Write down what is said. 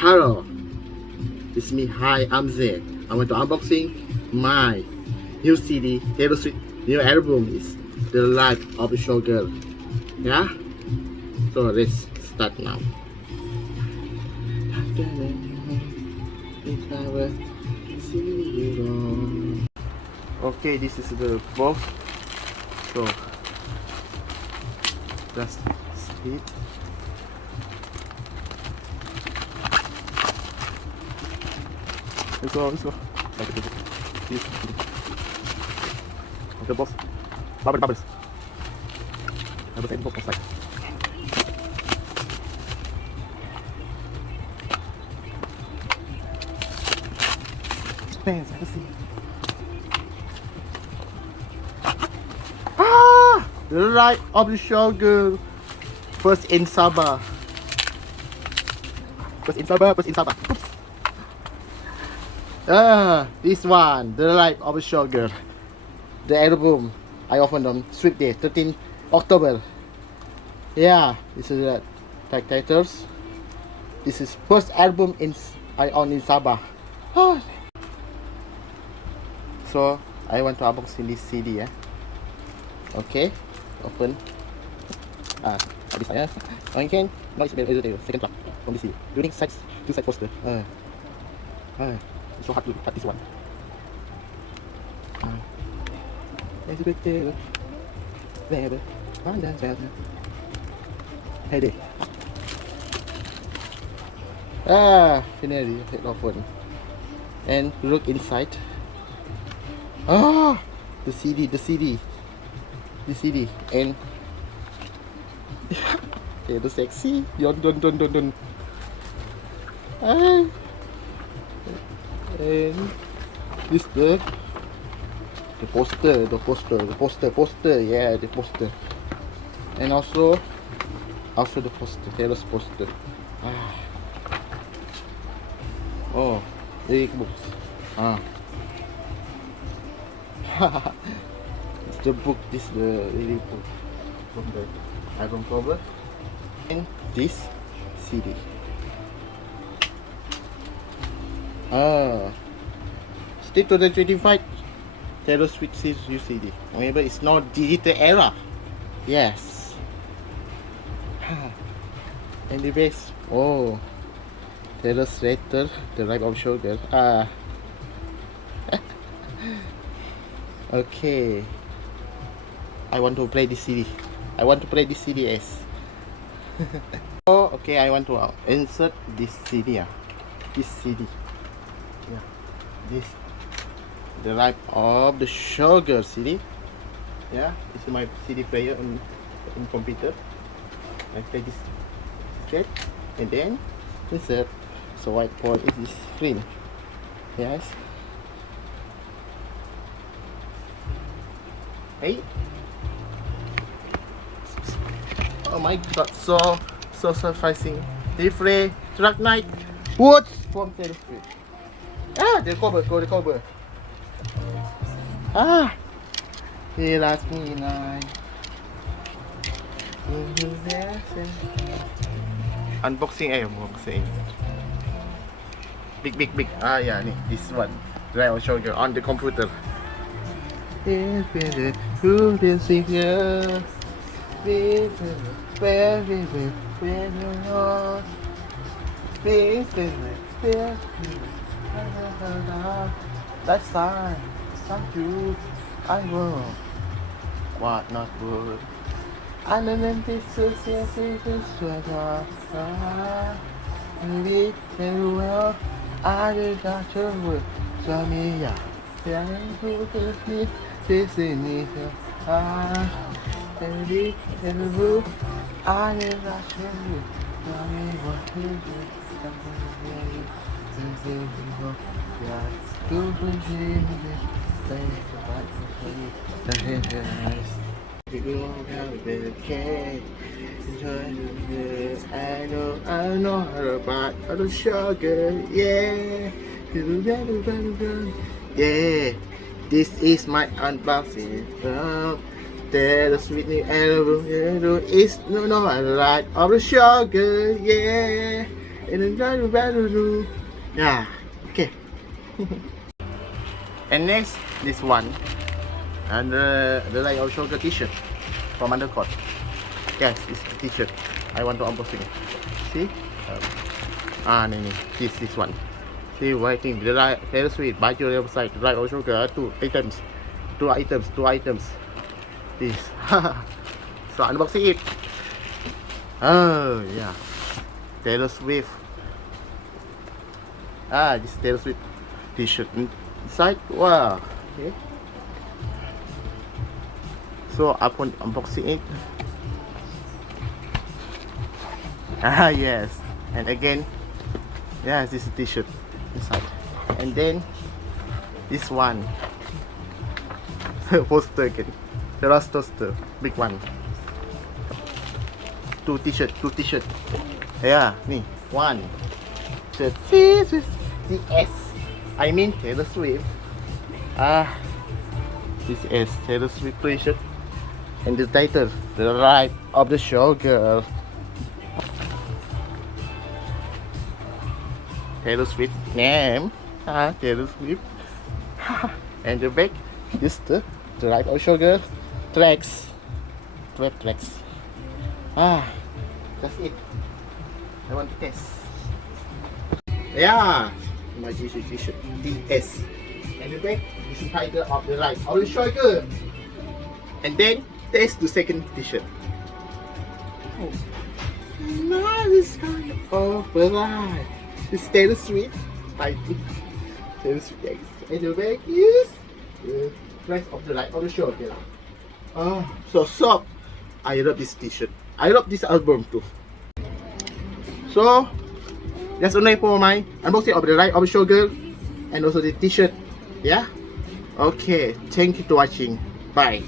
Hello, it's me. Hi, I'm Zay. I want to unboxing my new CD, Taylor Swift new album is The Life of a Showgirl. Yeah? So let's start now. Okay, this is the box. So that's it. Let's go. The box. Bubbles. I will take the box outside. Let's see. The Life of the Showgirl. First in Sabah. Oops. This one, The Life of a Showgirl. The album I opened on Swiftie, 13 October. Yeah, this is the titles. This is first album I own in Sabah. So I want to unboxing this CD. Yeah. Okay, open. This side. Okay, now it's the second part from this CD. During two side poster. It's so hard to cut this one. Hey, finally, hit open. And look inside. The CD, and the sexy. Don. And this the poster. Yeah, the poster. And also the poster, Taylor's poster. Oh, big books. It's the book. This the really book from the album cover. And this CD. Still to the 25 Taylor Swift CD. However, it's not digital era. Yes. And the base. Taylor's letter, The Life of Showgirl. Okay. I want to play this CD. As. Okay, I want to insert this CD. This CD. Yeah. This. The Life of the Showgirl CD. Yeah, this is my CD player in computer. I play this straight and then insert. So white port is this screen. Yes. Hey. Oh my god, so surprising. Replay, Dark Knight, Woods from Taylor Swift. The cover. He last me night. Unboxing. Big. Yeah, this one. Right, I'll show you on the computer. That's fine. Thank you. I will. What not good? And then this is sweater. Maybe well. I did not sure with Samia. This is neither. Maybe I did not sure with Samia. What you do? I know about the sugar, yeah. Yeah, this is my unboxing. Taylor Swift new album, it's no right of the sugar, yeah. Yeah, okay. And next, this one, and the like of Showgirl T-shirt from Undercoat. Yes, it's the T-shirt. I want to unboxing. See? This one. See, writing the right Taylor Swift by your website. The right of Showgirl. Two items. This. So unboxing it. Oh yeah, Taylor Swift. This is Taylor Swift T-shirt inside. Wow. Okay. So upon unboxing it. Yes, and again, yes, this is T-shirt inside, and then this one poster again, the last toaster, big one. Two T-shirt. Yeah, me one. The TS. I mean Taylor Swift. This is Taylor Swift T-shirt, and the title, The Ride of the Showgirl. Taylor Swift name, Taylor Swift, and the back is the Ride of Showgirl tracks, 12 tracks. That's it. I want to test. Yeah, my T-shirt DS, and the back is the title of the Ride of the Showgirl, and then test the second T-shirt. Nice kind of ride. It's Taylor Swift, Taylor Swift, and the back is the rest of the Ride of the Showgirl. So soft. I love this T-shirt. I love this album too. So that's only for my unboxing of the Ride of the Showgirl and also the T-shirt. Yeah. Okay. Thank you for watching. Bye.